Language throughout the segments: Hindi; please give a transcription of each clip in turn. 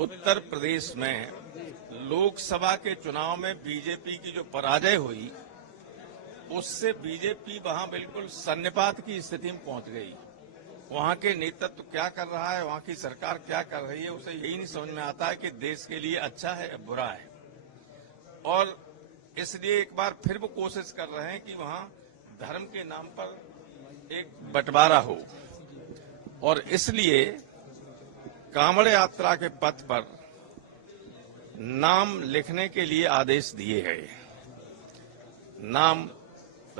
उत्तर प्रदेश में लोकसभा के चुनाव में बीजेपी की जो पराजय हुई, उससे बीजेपी वहां बिल्कुल सन्निपात की स्थिति में पहुंच गई। वहां के नेतृत्व क्या कर रहा है, वहां की सरकार क्या कर रही है, उसे यही नहीं समझ में आता है कि देश के लिए अच्छा है या बुरा है। और इसलिए एक बार फिर वो कोशिश कर रहे हैं कि वहां धर्म के नाम पर एक बंटवारा हो, और इसलिए कांवड़ यात्रा के पथ पर नाम लिखने के लिए आदेश दिए गए। नाम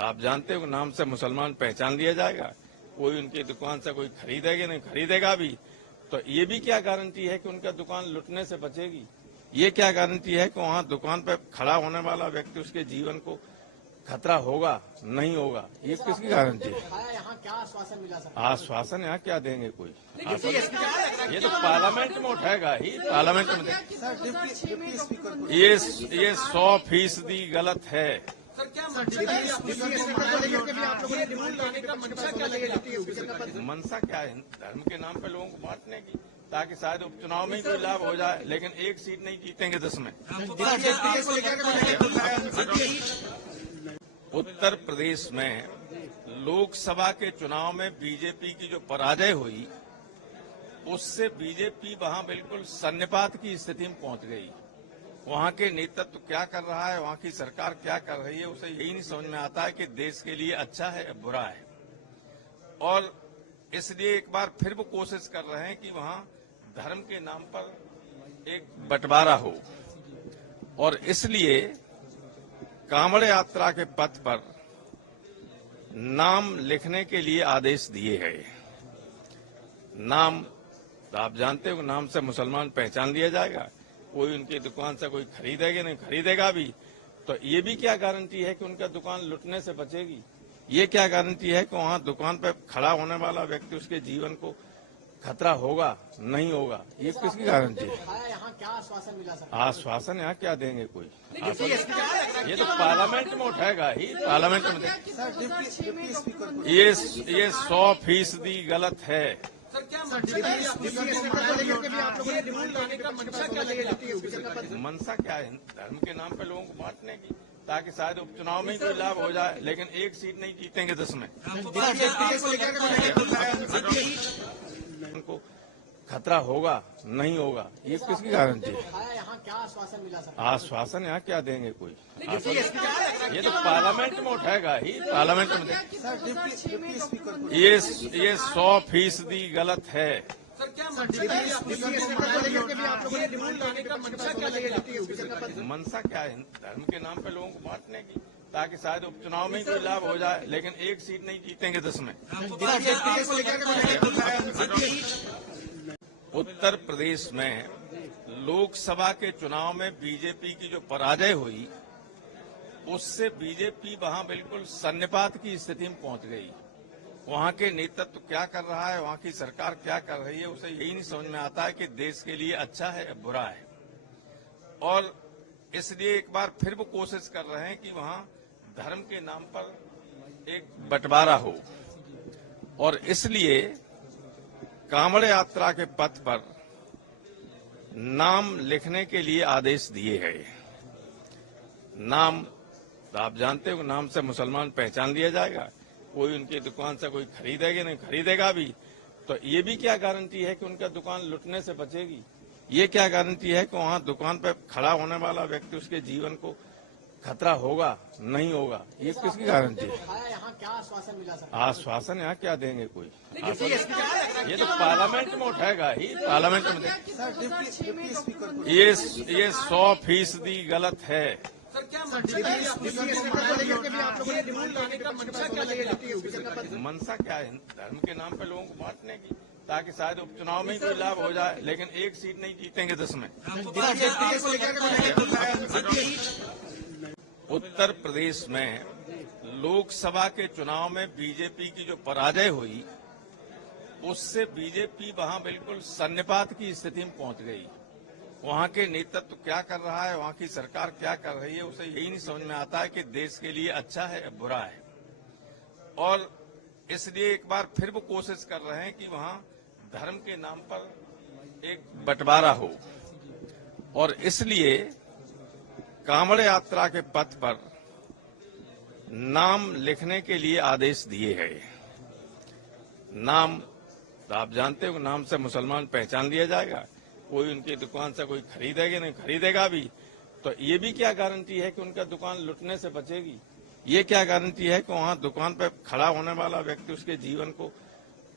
आप जानते हो, नाम से मुसलमान पहचान लिया जाएगा। कोई उनकी दुकान से कोई खरीदेगा नहीं, खरीदेगा भी तो ये भी क्या गारंटी है कि उनका दुकान लुटने से बचेगी? ये क्या गारंटी है कि वहां दुकान पर खड़ा होने वाला व्यक्ति, उसके जीवन को खतरा होगा नहीं होगा? ये किसकी गारंटी है? यहाँ क्या आश्वासन मिला सर? आश्वासन यहाँ क्या देंगे कोई? ये तो पार्लियामेंट में उठाएगा ही, पार्लियामेंट में। ये 100% गलत है। मनसा क्या है? धर्म के नाम पे लोगों को बांटने की, ताकि शायद उपचुनाव में ही कोई लाभ हो जाए, लेकिन एक सीट नहीं जीतेंगे 10 में। उत्तर प्रदेश में लोकसभा के चुनाव में बीजेपी की जो पराजय हुई, उससे बीजेपी वहां बिल्कुल सन्निपात की स्थिति में पहुंच गई। वहां के नेतृत्व क्या कर रहा है, वहां की सरकार क्या कर रही है, उसे यही नहीं समझ में आता है कि देश के लिए अच्छा है या बुरा है। और इसलिए एक बार फिर वो कोशिश कर रहे हैं कि वहां धर्म के नाम पर एक बंटवारा हो, और इसलिए कांवड़ यात्रा के पथ पर नाम लिखने के लिए आदेश दिए गए। नाम आप जानते हो, नाम से मुसलमान पहचान लिया जाएगा। कोई उनकी दुकान से कोई खरीदेगा नहीं, खरीदेगा भी तो ये भी क्या गारंटी है कि उनका दुकान लुटने से बचेगी? ये क्या गारंटी है कि वहां दुकान पर खड़ा होने वाला व्यक्ति, उसके जीवन को खतरा होगा नहीं होगा? ये किसकी गारंटी है? यहाँ क्या आश्वासन मिला सर? आश्वासन यहाँ क्या देंगे कोई? ये तो पार्लियामेंट में उठाएगा ही, पार्लियामेंट में। ये 100% गलत है। मनसा क्या है? धर्म के नाम पे लोगों को बांटने की, ताकि शायद उपचुनाव में ही कोई लाभ हो जाए, लेकिन एक सीट नहीं जीतेंगे 10 में। उनको खतरा होगा नहीं होगा? ये किसकी गारंटी है? यहाँ क्या आश्वासन मिला सर? आश्वासन यहाँ क्या देंगे कोई? ये तो पार्लियामेंट में उठाएगा ही, पार्लियामेंट में। ये 100% गलत है। मनसा क्या है? धर्म के नाम पे लोगों को बांटने की, ताकि शायद उपचुनाव में ही कोई लाभ हो जाए, लेकिन एक सीट नहीं जीतेंगे 10 में। उत्तर प्रदेश में लोकसभा के चुनाव में बीजेपी की जो पराजय हुई, उससे बीजेपी वहां बिल्कुल सन्निपात की स्थिति में पहुंच गई। वहां के नेतृत्व क्या कर रहा है, वहां की सरकार क्या कर रही है, उसे यही नहीं समझ में आता है कि देश के लिए अच्छा है या बुरा है। और इसलिए एक बार फिर वो कोशिश कर रहे हैं कि वहां धर्म के नाम पर एक बंटवारा हो, और इसलिए कांवड़ यात्रा के पथ पर नाम लिखने के लिए आदेश दिए गए। नाम आप जानते हो, नाम से मुसलमान पहचान लिया जाएगा। कोई उनकी दुकान से कोई खरीदेगा नहीं, खरीदेगा भी तो ये भी क्या गारंटी है कि उनका दुकान लुटने से बचेगी? ये क्या गारंटी है कि वहां दुकान पर खड़ा होने वाला व्यक्ति, उसके जीवन को खतरा होगा नहीं होगा? ये किसकी गारंटी है? यहाँ क्या आश्वासन मिला सर? आश्वासन यहाँ क्या देंगे कोई? ये तो पार्लियामेंट में उठाएगा ही, पार्लियामेंट में। ये 100% गलत है। मनसा क्या है? धर्म के नाम पे लोगों को बांटने की, ताकि शायद उपचुनाव में ही कोई लाभ हो जाए, लेकिन एक सीट नहीं जीतेंगे 10 में। उत्तर प्रदेश में लोकसभा के चुनाव में बीजेपी की जो पराजय हुई, उससे बीजेपी वहां बिल्कुल सन्निपात की स्थिति में पहुंच गई। वहां के नेतृत्व क्या कर रहा है, वहां की सरकार क्या कर रही है, उसे यही नहीं समझ में आता है कि देश के लिए अच्छा है या बुरा है। और इसलिए एक बार फिर वो कोशिश कर रहे हैं कि वहां धर्म के नाम पर एक बंटवारा हो, और इसलिए कांवड़ यात्रा के पथ पर नाम लिखने के लिए आदेश दिए गए। नाम तो आप जानते हो, नाम से मुसलमान पहचान लिया जाएगा। कोई उनकी दुकान से कोई खरीदेगा नहीं, खरीदेगा भी तो ये भी क्या गारंटी है कि उनका दुकान लुटने से बचेगी? ये क्या गारंटी है कि वहां दुकान पर खड़ा होने वाला व्यक्ति उसके जीवन को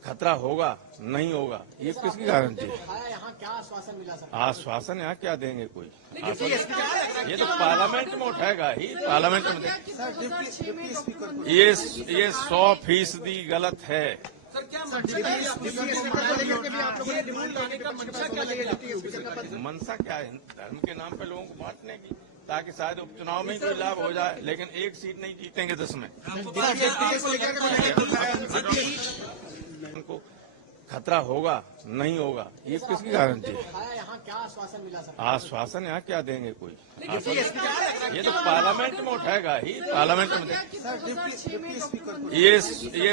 खतरा होगा नहीं होगा? ये किसकी गारंटी है? यहाँ क्या आश्वासन मिला सर? आश्वासन यहाँ क्या देंगे कोई? ये तो पार्लियामेंट में उठाएगा ही, पार्लियामेंट में ये 100% गलत है। मनसा क्या है? धर्म के नाम पे लोगों को बांटने की, ताकि शायद उपचुनाव में ही कोई लाभ हो जाए, लेकिन एक सीट नहीं जीतेंगे 10 में। उनको खतरा होगा नहीं होगा? ये किसकी गारंटी है? यहाँ क्या आश्वासन मिला सर? आश्वासन यहाँ क्या देंगे कोई? ये तो पार्लियामेंट में उठाएगा ही, पार्लियामेंट में ये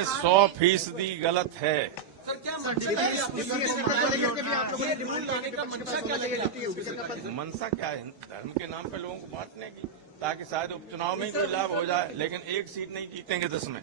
100% गलत है। मनसा क्या है? धर्म के नाम पे लोगों को बांटने की, ताकि शायद उपचुनाव में ही कोई लाभ हो जाए, लेकिन एक सीट नहीं जीतेंगे 10 में।